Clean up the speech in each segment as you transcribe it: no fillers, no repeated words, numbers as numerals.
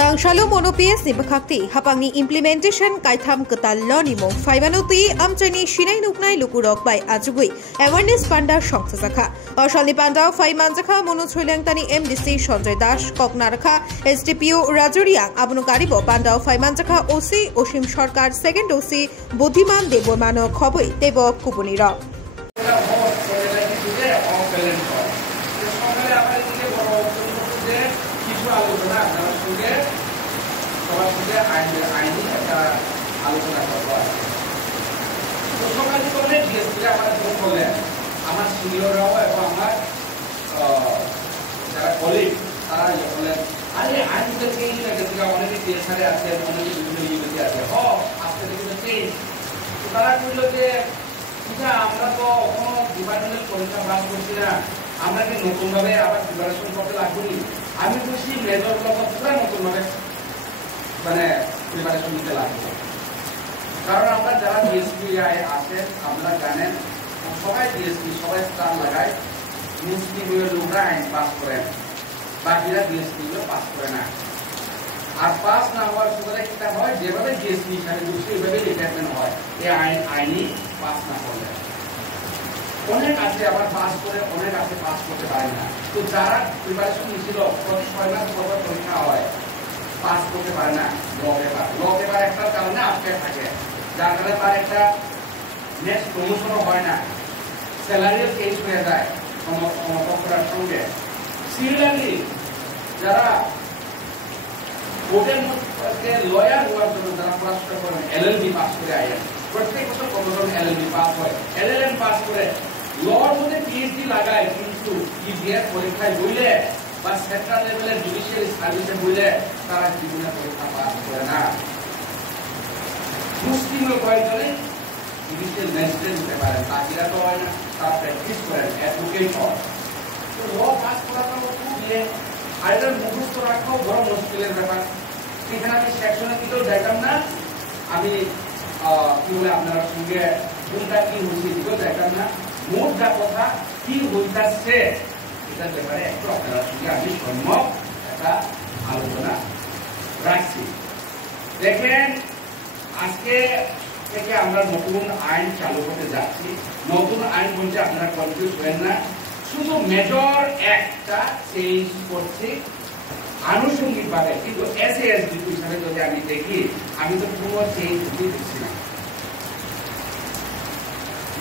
Tangshalo monopies ni bakhakti hapangni implementation kaitham ketal lo ni mong faibanoti amchani shinai nuknai lukurok bai ajugui awareness panda songsajakha ashali panda faimanjakha monothrilang tani MDC Sanjay Das koknarakha SDPO Rajuriang abunukaribo panda faimanjakha OC Osim Sarkar second OC Bodhiman Debomano khoboi debo kupunira আইনি একটা আলোচনা করবো তো সকালে করলে DSP আমরা যখন করলেন আমার সিনিয়ররাও এবং আমার যারা কলিগ তারা বললেন আরে আইনটা চেঞ্জ হয়ে গেছে অনেকে টিএসআরে আছে অনেকে বিভিন্ন ইউনিভার্সিটি আছে আজকে কিন্তু চেঞ্জ তারা বললো যে আমরা তো কোনো ডিপার্টমেন্টাল পরীক্ষা পাস করছি না আমরা কি নতুনভাবে আবার প্রিপারেশন করতে লাগবো আমি বলছি মেজর পুরো নতুনভাবে মানে প্রিপারেশন নিতে লাগবে কারণ আমরা যারা ডিএসপি আছেন আপনারা জানেন সবাই ডিএসপি সবাই স্টার লাগায় মুসলিমের লোকরা আইন পাস করেন বাকিরা ডিএসপি পাস করে না আর পাস না হওয়ার সুতরাং এটা হয় যেভাবে ডিএসপি হিসাবে বুঝছে ওইভাবে রিটায়ারমেন্ট হয় এই আইনি পাস না করলে অনেক আছে আবার পাস করে অনেক আছে পাস করতে পারে না তো যারা প্রিপারেশন নিয়েছিল প্রতি 6 মাস পর পরীক্ষা হয় পাস করতে পারে না ল পেপার একটা কারণে আটকে থাকে যার কারণে তার একটা নেক্সট প্রমোশনও হয় না স্যালারিও চেঞ্জ হয়ে যায় সমকক্ষার সঙ্গে সিমিলারলি যারা কোর্টের মধ্যে লয়ার হওয়ার জন্য যারা পড়াশোনা করেন LLB পাস করে আইন প্রত্যেক বছর কতজন LLB পাস হয় LLM পাস করে লর মধ্যে পিএইচডি লাগায় কিন্তু ইডিএস পরীক্ষায় বইলে বা সেন্ট্রাল লেভেলের জুডিশিয়ারি সার্ভিসে বইলে তারা বিভিন্ন পরীক্ষা পাস করে না মুসলিমের কয়েকজনে জুডিশিয়াল ম্যাজিস্ট্রেট হতে পারেন বাকিরা তো হয় না তারা প্র্যাকটিস করেন অ্যাডভোকেট হয় তো ল পাস করাটাও খুব আর এটা মুখস্থ রাখাও বড় মুশকিলের ব্যাপার এখানে আমি সেকশনে দিতেও দেখলাম না আমি কি বলে আপনার সঙ্গে কোনটা কি হয়েছে দিতেও দেখলাম না মোটটা কথা কি হইতাছে এটার ব্যাপারে একটু আপনার সঙ্গে আমি সম্যক একটা আলোচনা রাখছি দেখেন আজকে থেকে আমরা নতুন আইন চালু করতে যাচ্ছি নতুন আইন বলতে আপনারা কনফিউজ হবেন না শুধু মেজর একটা চেঞ্জ করছি আনুষঙ্গিক ভাবে কিন্তু SASD হিসাবে যদি আমি দেখি আমি তো কোনো চেঞ্জ দিচ্ছি না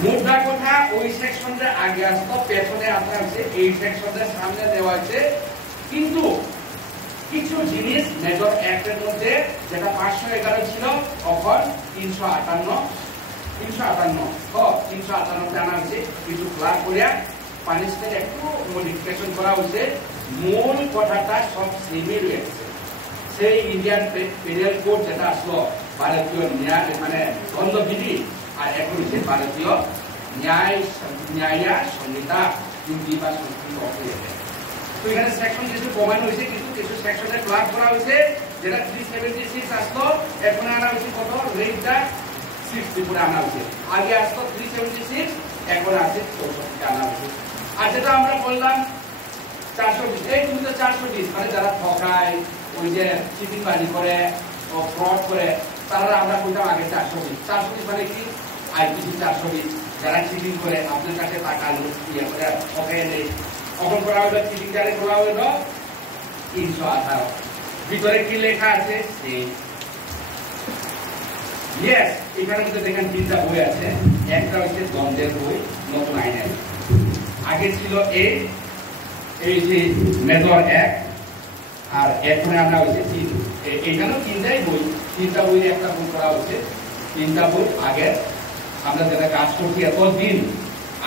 মোটা কথা ওই সেকশনটা আগে আসতো পেছনে আপনার এই সেকশনের সামনে দেওয়া হয়েছে কিন্তু কিছু জিনিস মেজর অ্যাক্টের মধ্যে যেটা 511 ছিল তখন 358 আনা হয়েছে কিছু ক্লাস করিয়া পানিশমেন্ট একটু মডিফিকেশন করা হয়েছে মূল কথাটা সব সেমই রয়েছে সেই ইন্ডিয়ান পেনাল কোড যেটা আসলো ভারতীয় ন্যায় মানে দণ্ডবিধি আর এখন হচ্ছে ভারতীয় ন্যায় সংহিতা হিন্দি বা সংস্কৃত তো এখানে সেকশন কিছু কমানো হয়েছে কিন্তু কিছু সেকশনে ক্লাস করা হয়েছে যেটা 376 আসলো এখন আনা হয়েছে কত রেটটা 60 পুরো আনা হয়েছে আগে আসতো 376 এখন আছে 64 আনা হয়েছে আর যেটা আমরা বললাম 420 এই কিন্তু 420 মানে যারা ঠকায় ওই যে চিটিং বাজি করে ও ফ্রড করে তারা আমরা বলতাম আগে 420 মানে কি আইপিসি 420 যারা চিটিং করে আপনার কাছে টাকা ইয়ে করে ঠকায় নেই তখন করা হলো চিটিং যারা করা হলো 318 ভিতরে কি লেখা আছে সেই ইয়েস এখানে কিন্তু দেখেন তিনটা বই আছে একটা হচ্ছে দ্বন্দ্বের বই নতুন আইনের আগে ছিল এই যে মেজর অ্যাক্ট আর এখন আমরা হচ্ছে এখানেও তিনটা বই একটা বই করা হচ্ছে তিনটা বই আগে আমরা যেটা কাজ করছি এতদিন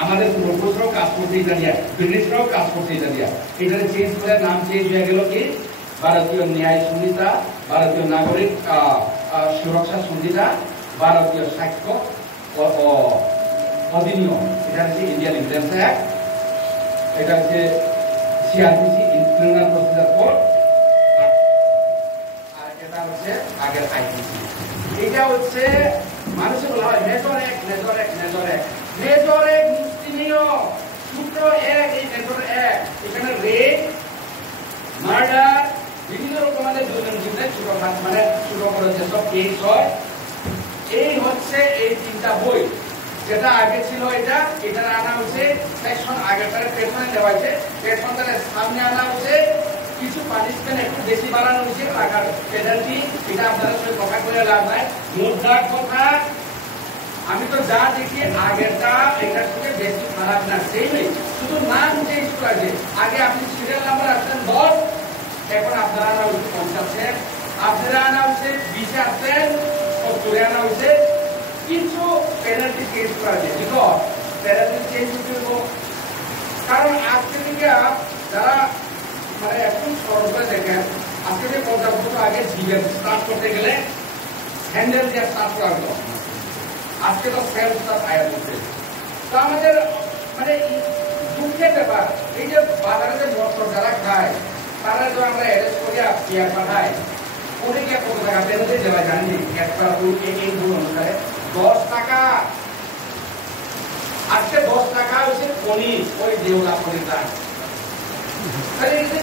আমাদের পূর্বপুরুষরাও কাজ করতে এটা দিয়া ব্রিটিশরাও কাজ করতে এটা দিয়া এখানে চেঞ্জ করে নাম চেঞ্জ হয়ে গেল কি ভারতীয় ন্যায় সংহিতা ভারতীয় নাগরিক সুরক্ষা সংহিতা ভারতীয় সাক্ষ্য অধিনিয়ম এটা হচ্ছে ইন্ডিয়ান এভিডেন্স অ্যাক্ট এটা হচ্ছে CRPC ক্রিমিনাল প্রসিজার কোড আর এটা হচ্ছে আগের IPC এটা হচ্ছে মানুষের বলা হয় মেজর অ্যাক্ট মুসলিমীয় সূত্র এক এই মেজর অ্যাক্ট এখানে রেপ মার্ডার বিভিন্ন রকমের মানে দুজন দিনে ছোট মানে ছোট বড় যেসব কেস হয় এই হচ্ছে এই তিনটা বই যেটা আগে ছিল এটা আনা হচ্ছে সেকশন আগেটার পেছনে দেওয়া হয়েছে পেছনটার সামনে আনা হচ্ছে কিছু পানিশমেন্ট একটু বেশি বাড়ানো হয়েছে টাকার পেনাল্টি এটা আপনাদের সাথে কথা করে লাভ নাই মুদ্রার কথা আমি তো যা দেখি আগেরটা এটার থেকে বেশি খারাপ না সেই নেই শুধু নাম চেঞ্জ করেছে আগে আপনি সিরিয়াল নাম্বার আসছেন 10 এখন আপনারা আনা হচ্ছে 50 আপনারা আনা হচ্ছে 20 আসছেন 70 আনা হচ্ছে কিছু পেনাল্টি চেঞ্জ করা যায় বিকজ পেনাল্টি চেঞ্জ করবো কারণ আজকে থেকে যারা মানে এখন সরল করে দেখেন আজকে যে 50 বছর আগে জিএম স্টার্ট করতে গেলে হ্যান্ডেল দিয়ে স্টার্ট করা হতো আজকে তো সেলফ স্টার্ট আয়া হচ্ছে তো আমাদের মানে দুঃখের ব্যাপার এই যে বাজারে যে মটর যারা খায় তারা তো আমরা অ্যারেস্ট করে পেয়ার পাঠাই ওদিকে কত টাকা পেনাল্টি দেওয়া জানি একটা এই ভুল অনুসারে 10 টাকা আজকে 10 টাকা হচ্ছে পনির ওই দেওলা পনির দাম তাহলে এই যে